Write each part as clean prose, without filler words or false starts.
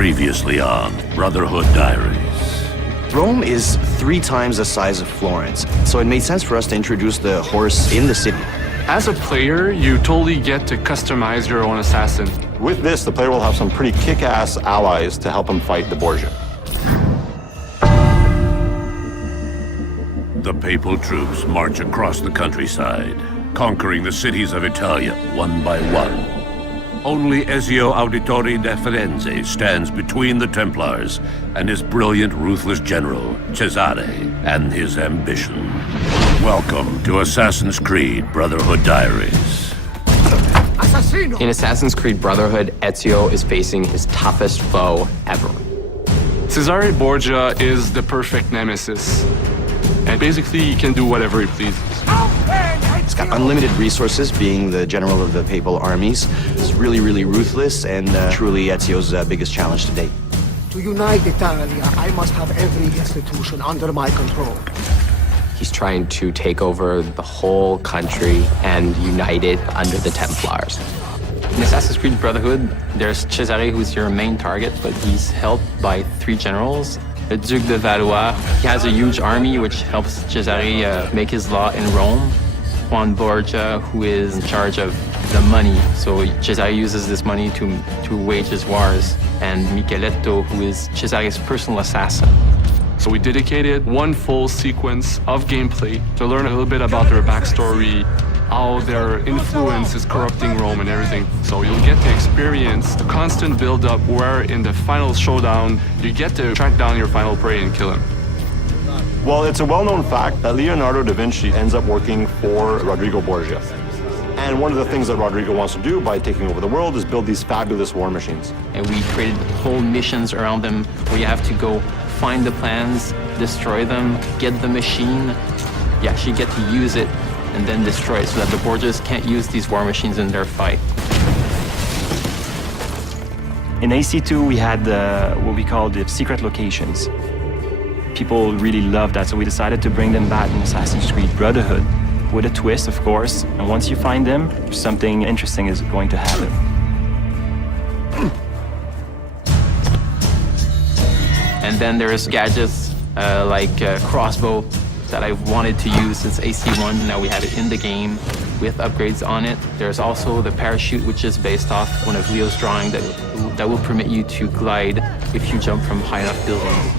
Previously on Brotherhood Diaries. Rome is 3 times the size of Florence, so it made sense for us to introduce the horse in the city. As a player, you totally get to customize your own assassin. With this, the player will have some pretty kick-ass allies to help him fight the Borgia. The papal troops march across the countryside, conquering the cities of Italia one by one. Only Ezio Auditore da Firenze stands between the Templars and his brilliant, ruthless general, Cesare, and his ambition. Welcome to Assassin's Creed Brotherhood Diaries. In Assassin's Creed Brotherhood, Ezio is facing his toughest foe ever. Cesare Borgia is the perfect nemesis. And basically, he can do whatever he pleases. He's got unlimited resources, being the general of the papal armies. He's really, really ruthless, and truly Ezio's biggest challenge to date. To unite Italia, I must have every institution under my control. He's trying to take over the whole country and unite it under the Templars. In Assassin's Creed Brotherhood, there's Cesare, who's your main target, but he's helped by 3 generals. The Duke de Valois, he has a huge army which helps Cesare make his law in Rome. Juan Borgia, who is in charge of the money, so Cesare uses this money to wage his wars. And Micheletto, who is Cesare's personal assassin. So we dedicated 1 full sequence of gameplay to learn a little bit about their backstory, how their influence is corrupting Rome and everything. So you'll get to experience the constant build-up where in the final showdown, you get to track down your final prey and kill him. Well, it's a well-known fact that Leonardo da Vinci ends up working for Rodrigo Borgia. And one of the things that Rodrigo wants to do by taking over the world is build these fabulous war machines. And we created whole missions around them where you have to go find the plans, destroy them, get the machine. You actually get to use it and then destroy it so that the Borgias can't use these war machines in their fight. In AC2, we had what we call the secret locations. People really loved that, so we decided to bring them back in Assassin's Creed Brotherhood with a twist, of course. And once you find them, something interesting is going to happen. And then there's gadgets like crossbow that I've wanted to use since AC1. Now we have it in the game with upgrades on it. There's also the parachute, which is based off one of Leo's drawing that will permit you to glide if you jump from high enough buildings.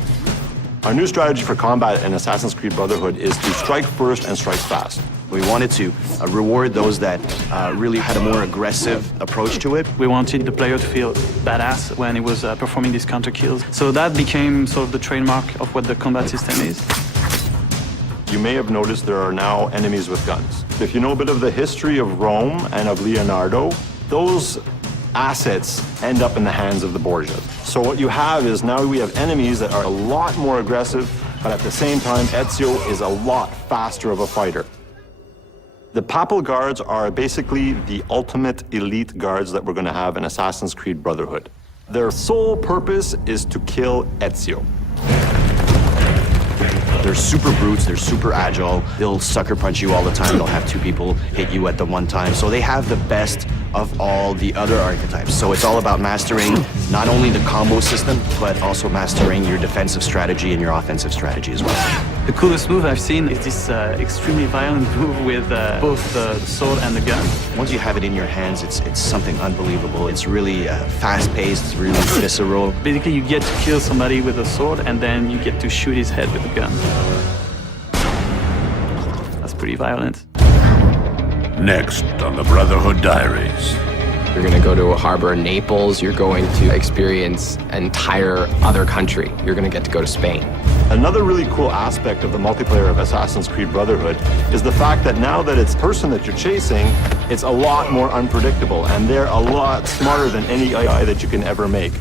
Our new strategy for combat in Assassin's Creed Brotherhood is to strike first and strike fast. We wanted to reward those that really had a more aggressive approach to it. We wanted the player to feel badass when he was performing these counter kills. So that became sort of the trademark of what the combat system is. You may have noticed there are now enemies with guns. If you know a bit of the history of Rome and of Leonardo, those assets end up in the hands of the Borgias. So what you have is now we have enemies that are a lot more aggressive, but at the same time, Ezio is a lot faster of a fighter. The Papal Guards are basically the ultimate elite guards that we're going to have in Assassin's Creed Brotherhood. Their sole purpose is to kill Ezio. They're super brutes, they're super agile. They'll sucker punch you all the time. They'll have 2 people hit you at the one time. So they have the best of all the other archetypes. So it's all about mastering not only the combo system, but also mastering your defensive strategy and your offensive strategy as well. The coolest move I've seen is this extremely violent move with both the sword and the gun. Once you have it in your hands, it's something unbelievable. It's really fast-paced, it's really visceral. Basically, you get to kill somebody with a sword and then you get to shoot his head with a gun. That's pretty violent. Next on the Brotherhood Diaries. You're going to go to a harbor in Naples. You're going to experience an entire other country. You're going to get to go to Spain. Another really cool aspect of the multiplayer of Assassin's Creed Brotherhood is the fact that now that it's the person that you're chasing, it's a lot more unpredictable, and they're a lot smarter than any AI that you can ever make.